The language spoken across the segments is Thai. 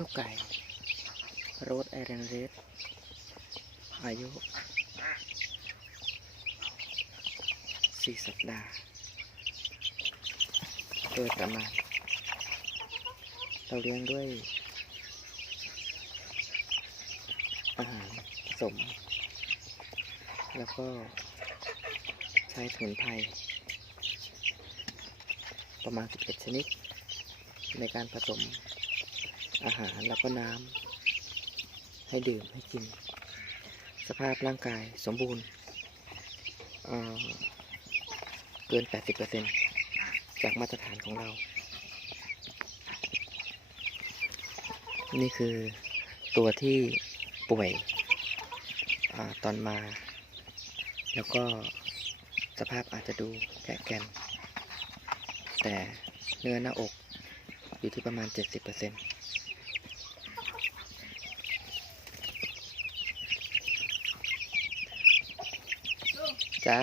ลูกไก่โรดไอรอนเรดอายุสี่สัปดาห์ โดยประมาณ เราเลี้ยงด้วยอาหารผสม แล้วก็ใช้สมุนไพรประมาณ 11 ชนิด ในการผสม อาหารแล้วก็น้ำให้ดื่มให้กิน สภาพร่างกายสมบูรณ์เเกิน 80%จากมาตรฐานของเรา นี่คือตัวที่ป่วยอตอนมา แล้วก็สภาพอาจจะดูแก่แกนแต่เนื้อหน้าอกอยู่ที่ประมาณ 70% จ้า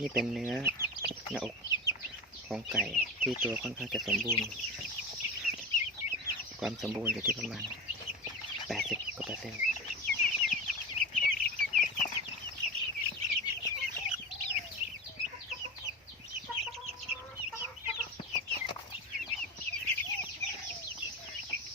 นี่เป็นเนื้อหน้าอกของไก่ที่ตัวค่อนข้างจะสมบูรณ์ ความสมบูรณ์อยู่ที่ประมาณ 80กว่าเปอร์เซ็นต์